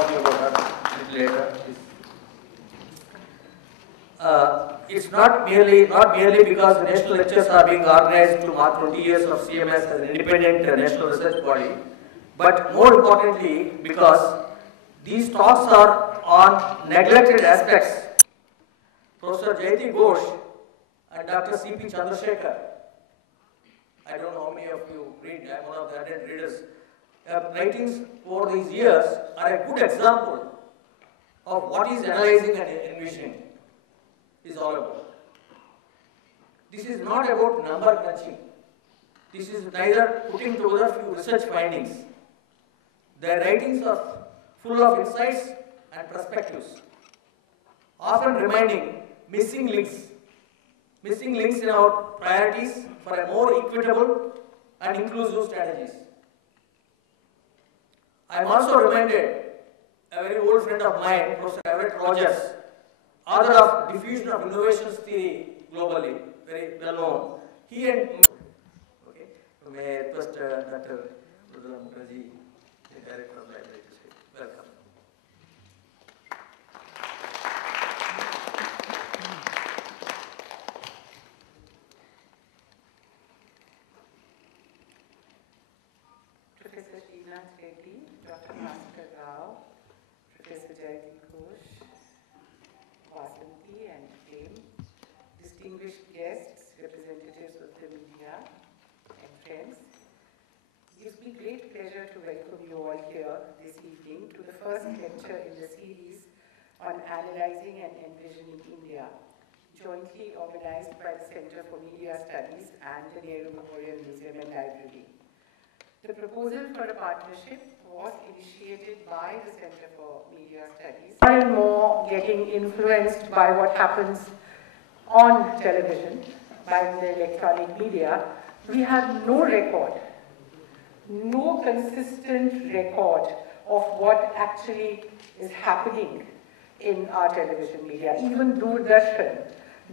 talk about that a little later. It's not merely because the national lectures are being organized to mark 20 years of CMS as an independent national research body, but more importantly because these talks are on neglected aspects. Prof.Jayati Ghosh and Dr. C.P. Chandrasekhar, I don't know how many of you read, I'm one of the ardent readers, writings over these years are a good example of what is analyzing and envisioning is all about. This is not about number crunching. This is neither putting together few research findings. Their writings are full of insights and perspectives, often reminding missing links in our priorities for a more equitable and inclusive strategies. I am also reminded a very old friend of mine, Professor Everett Rogers, author of Diffusion of Innovations Theory globally, very well known. He and may I request Dr. Rudra Mukherjee, the Director of Library, to say welcome. Professor K.Srinath, Reddy, Dr. Master Rao, Professor Jayati Ghosh, Vasanti and Flame, distinguished guests, representatives of the media and friends. It gives me great pleasure to welcome you all here this evening to the first lecture in the series on analyzing and envisioning India, jointly organized by the Center for Media Studies and the Nehru Memorial Museum and Library. The proposal for a partnership was initiated by the Center for Media Studies. More and more getting influenced by what happens on television, by the electronic media, we have no record, no consistent record of what actually is happening in our television media. Even Doordarshan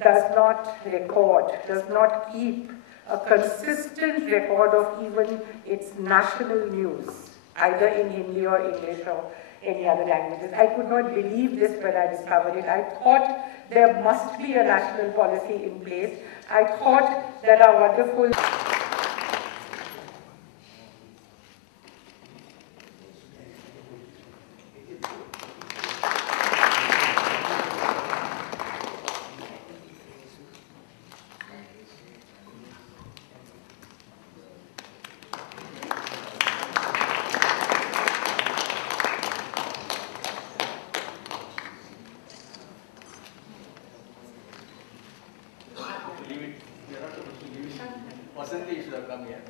does not record, does not keep a consistent record of even its national news, either in Hindi or English or any other languages. I could not believe this when I discovered it. I thought there must be a national policy in place. I thought that our wonderful Vasanti should have come here.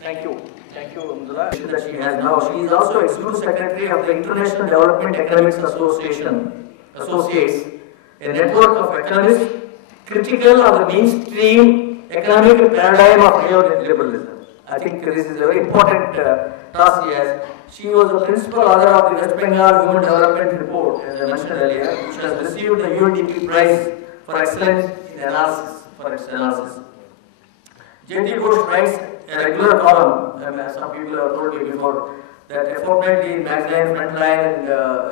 Thank you, Amdullah. That she has now. She is also Executive Secretary of the International Development Economics Associates, a network of economists critical of the mainstream economic paradigm of neoliberalism. I think this is a very important task she has. She was the principal author of the West Bengal Human Development Report, as I mentioned earlier, which has received the UNDP Prize for Excellence in Analysis for its analysis. J.T. Ghosh writes a regular column, some people have told me before, that fortnightly in Magazine, Frontline,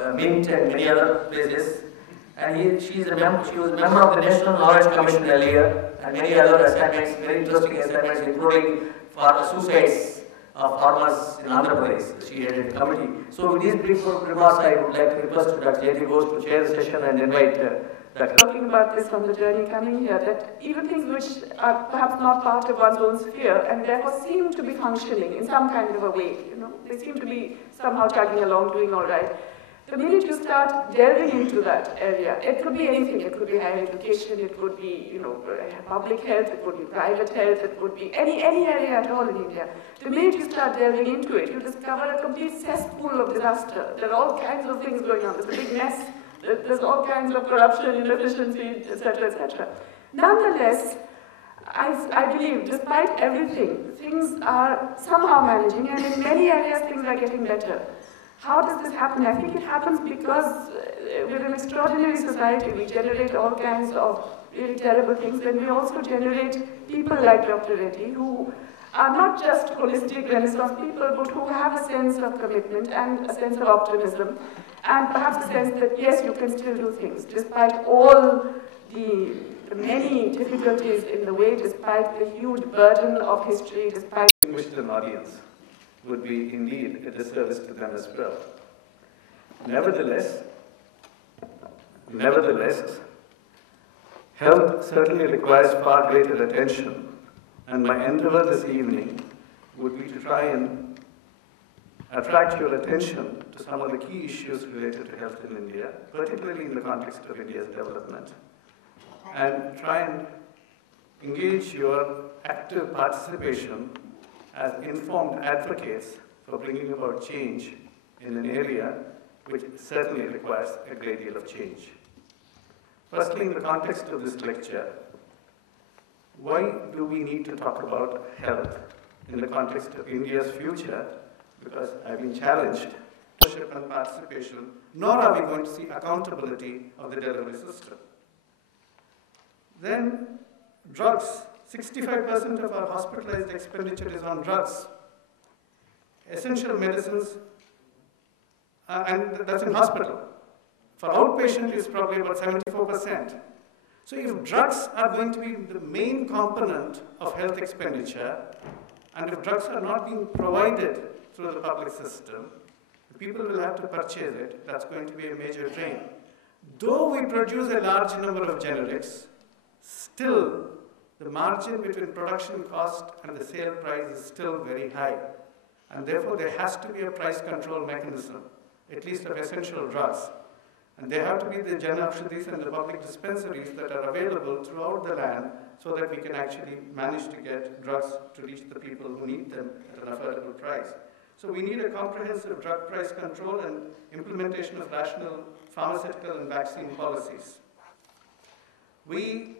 and Mint, and many other places. And she was a member of the National Knowledge Commission earlier, and many other assignments, very interesting assignments, including for the suicides of farmers in Andhra Pradesh. She headed a committee. So with these brief remarks, I would like to request Dr. J.T. Ghosh to chair the session and invite Dr. Talking about this from the journey coming here, that even things which are perhaps not part of one's own sphere and therefore seem to be functioning in some kind of a way, they seem to be somehow chugging along, doing all right. The minute you start delving into that area, it could be anything. It could be higher education, it could be, public health, it could be private health, it could be any area at all in India. The minute you start delving into it, you discover a complete cesspool of disaster. There are all kinds of things going on. There's a big mess. There's all kinds of corruption, inefficiency, etc., etc. Nonetheless, I believe, despite everything, things are somehow managing, and in many areas things are getting better. How does this happen? I think it happens because we're an extraordinary society. We generate all kinds of really terrible things, and we also generate people like Dr. Reddy, who are not just holistic Renaissance people, but who have a sense of commitment and a sense of optimism, and perhaps a sense that, yes, you can still do things, despite all the many difficulties in the way, despite the huge burden of history, despite... Distinguished an audience would be indeed a disservice to them as well. Nevertheless, health certainly requires far greater attention, and my endeavor this evening would be to try and attract your attention to some of the key issues related to health in India, particularly in the context of India's development, and try and engage your active participation as informed advocates for bringing about change in an area which certainly requires a great deal of change. Firstly, in the context of this lecture, why do we need to talk about health in the context of India's future? Because I've been challenged leadership and participation, nor are we going to see accountability of the delivery system. Then, drugs. 65% of our hospitalized expenditure is on drugs. Essential medicines, and that's in hospital. For outpatient, it's probably about 74%. So if drugs are going to be the main component of health expenditure, and if drugs are not being provided through the public system, the people will have to purchase it. That's going to be a major drain. Though we produce a large number of generics, still the margin between production cost and the sale price is still very high. And therefore, there has to be a price control mechanism, at least of essential drugs. And they have to be the Jan Aushadhis and the public dispensaries that are available throughout the land so that we can actually manage to get drugs to reach the people who need them at an affordable price. So we need a comprehensive drug price control and implementation of rational pharmaceutical and vaccine policies. We